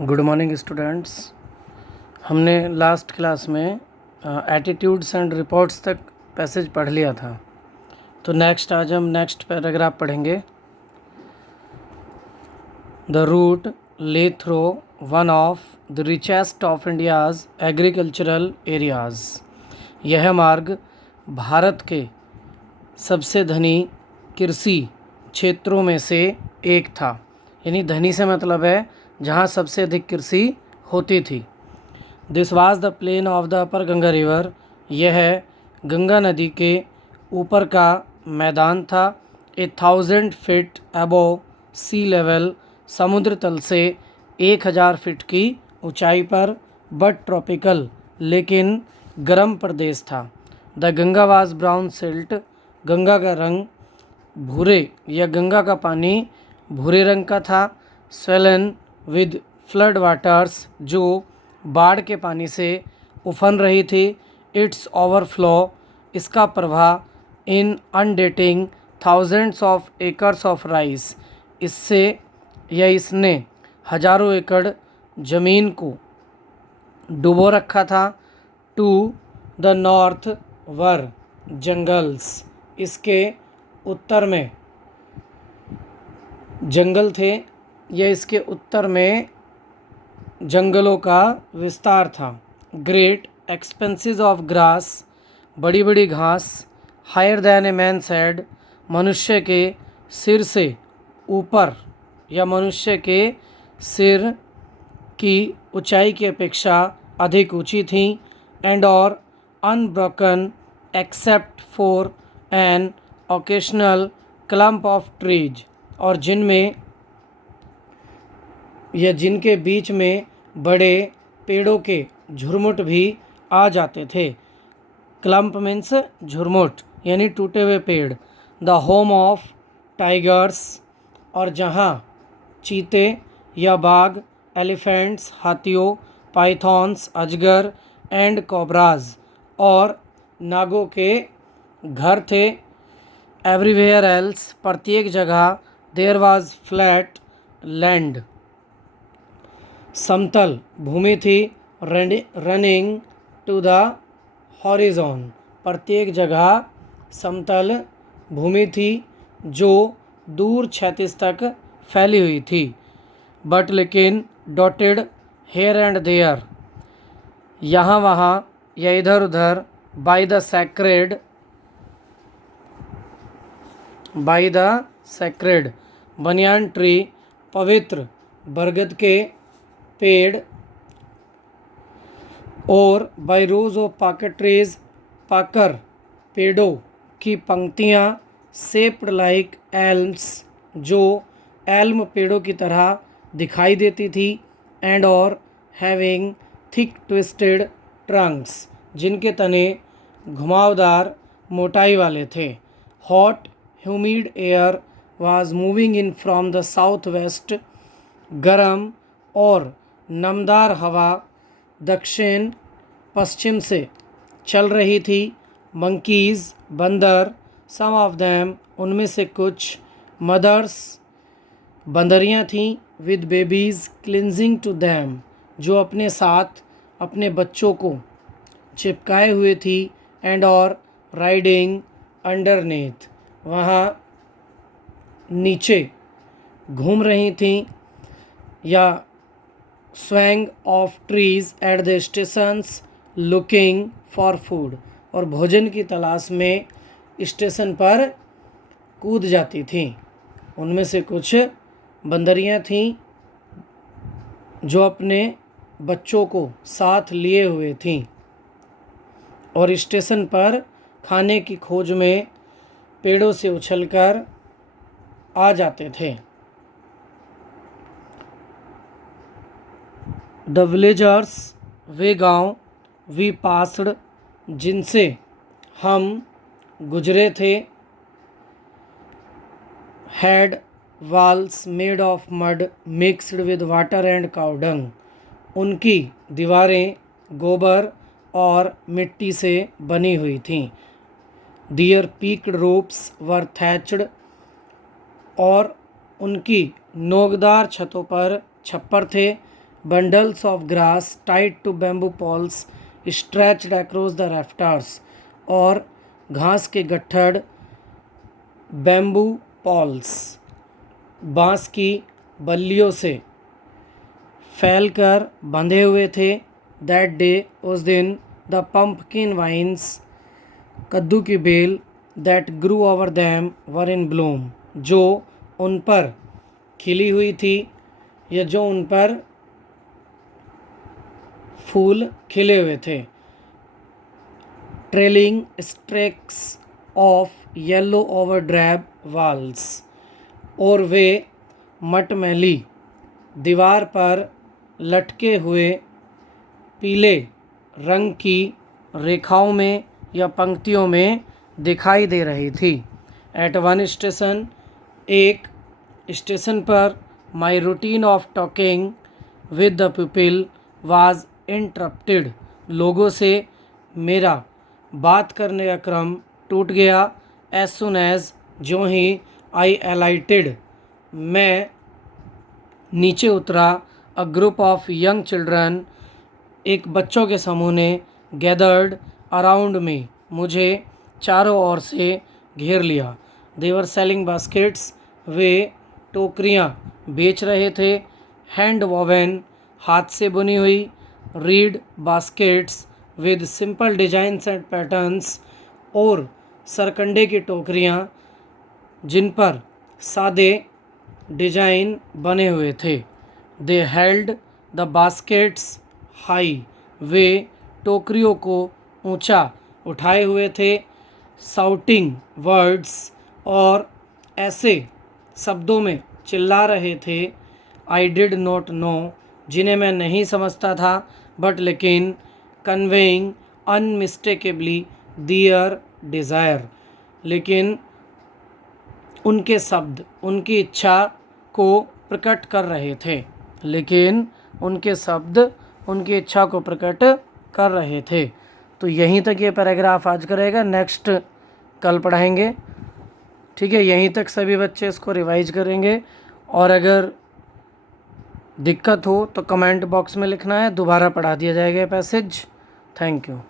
Good morning students. हमने last class में attitudes and reports तक पैसेज पढ़ लिया था। तो नेक्स्ट आज हम नेक्स्ट पैराग्राफ पढ़ेंगे। The route lay through one of the richest of India's agricultural areas. यह मार्ग भारत के सबसे धनी कृषि क्षेत्रों में से एक था। यानी धनी से मतलब है जहाँ सबसे अधिक कृषि होती थी। This was the plain of the upper Ganga river. यह गंगा नदी के ऊपर का मैदान था। 1000 फीट अबोव सी लेवल, समुद्र तल से 1000 फीट की ऊंचाई पर, बट ट्रॉपिकल लेकिन गर्म प्रदेश था। The Ganga was brown silt. Ganga का रंग भूरे या गंगा का पानी भूरे रंग का था। स्वेलन विद फ्लड वाटर्स, जो बाढ़ के पानी से उफन रही थी। इट्स ओवरफ्लो, इसका प्रवाह। Inundating thousands of acres of rice, इससे या इसने हजारों एकड़ ज़मीन को डुबो रखा था। To the north were jungles, इसके उत्तर में जंगल थे या इसके उत्तर में जंगलों का विस्तार था। ग्रेट एक्सपेंसेस ऑफ ग्रास, बड़ी बड़ी घास। हायर दैन ए मैन्स हेड, मनुष्य के सिर से ऊपर या मनुष्य के सिर की ऊंचाई की अपेक्षा अधिक ऊंची थी। एंड और unbroken except for an occasional clump of trees, और जिनमें या जिनके बीच में बड़े पेड़ों के झुरमुट भी आ जाते थे। क्लम्प मीन्स झुरमुट यानी टूटे हुए पेड़। द होम ऑफ टाइगर्स, और जहाँ चीते या बाघ, एलिफेंट्स हाथियों, पाइथॉन्स अजगर, एंड कोबराज और नागों के घर थे। एवरीवेयर एल्स, प्रत्येक जगह। देयर वाज फ्लैट लैंड, समतल भूमि थी। रनिंग टू द हॉरिजॉन, प्रत्येक जगह समतल भूमि थी जो दूर क्षैतिज तक फैली हुई थी। बट लेकिन डॉटेड हेयर एंड देयर, यहाँ वहाँ या इधर उधर। By the sacred banyan tree, पवित्र बरगद के पेड़। और बाय रोज ऑफ पाकर ट्रीज, पाकर पेड़ों की पंक्तियाँ। शेप्ड लाइक एल्म्स, जो एल्म पेड़ों की तरह दिखाई देती थी। एंड और हैविंग थिक ट्विस्टेड ट्रंक्स, जिनके तने घुमावदार मोटाई वाले थे। Hot humid air was moving in from the south west, गर्म और नमदार हवा दक्षिण पश्चिम से चल रही थी। मंकीज़ बंदर, सम ऑफ देम, उनमें से कुछ। मदर्स बंदरियाँ थीं। With babies clinging to them, जो अपने साथ अपने बच्चों को चिपकाए हुए थी। एंड और राइडिंग अंडरनेथ, वहाँ नीचे घूम रही थीं। या swing of trees at the stations looking for food, और भोजन की तलाश में स्टेशन पर कूद जाती थीं। उनमें से कुछ बंदरियां थीं जो अपने बच्चों को साथ लिए हुए थीं और स्टेशन पर खाने की खोज में पेड़ों से उछलकर आ जाते थे। द विलेजर्स, वे गांव। वी पास्ड, जिनसे हम गुजरे थे। Had walls made of mud mixed with water and cow dung, उनकी दीवारें गोबर और मिट्टी से बनी हुई थीं। दियर पीक्ड रूफ्स वर थैच्ड, और उनकी नोकदार छतों पर छप्पर थे। bundles of grass tied to bamboo poles stretched across the rafters, और घास के गट्ठड़ बैम्बू पॉल्स बांस की बल्लियों से फैलकर बंधे हुए थे। दैट डे, उस दिन, द पम्पकिन वाइन्स कद्दू की बेल that grew over them were in bloom, जो उन पर खिली हुई थी या जो उन पर फूल खिले हुए थे। Trailing streaks of yellow over drab walls, और वे मटमैली दीवार पर लटके हुए पीले रंग की रेखाओं में या पंक्तियों में दिखाई दे रही थी। एट वन स्टेशन, एक स्टेशन पर, my routine of talking with the people was interrupted, लोगों से मेरा बात करने का क्रम टूट गया। एज सुन एज, ज्यों ही, आई अलाइटेड, मैं नीचे उतरा। A group of young children, एक बच्चों के समूह ने, गैदर्ड अराउंड में, मुझे चारों ओर से घेर लिया। देवर सेलिंग बास्केट्स, वे टोकरियाँ बेच रहे थे। हैंड वोवेन, हाथ से बुनी हुई। Read baskets with simple designs and patterns, और सरकंडे की टोकरियाँ जिन पर सादे डिजाइन बने हुए थे। They held the baskets high, वे टोकरियों को ऊंचा उठाए हुए थे। साउटिंग वर्ड्स, और ऐसे शब्दों में चिल्ला रहे थे। आई डिड नॉट नो, जिन्हें मैं नहीं समझता था, बट लेकिन, कन्वेइंग अनमिस्टेकेबली दियर डिज़ायर, लेकिन उनके शब्द उनकी इच्छा को प्रकट कर रहे थे। लेकिन उनके शब्द उनकी इच्छा को प्रकट कर रहे थे। तो यहीं तक ये पैराग्राफ आज का रहेगा, नेक्स्ट कल पढ़ाएंगे। ठीक है, यहीं तक सभी बच्चे इसको रिवाइज करेंगे, और अगर दिक्कत हो तो कमेंट बॉक्स में लिखना है, दोबारा पढ़ा दिया जाएगा पैसेज। Thank you.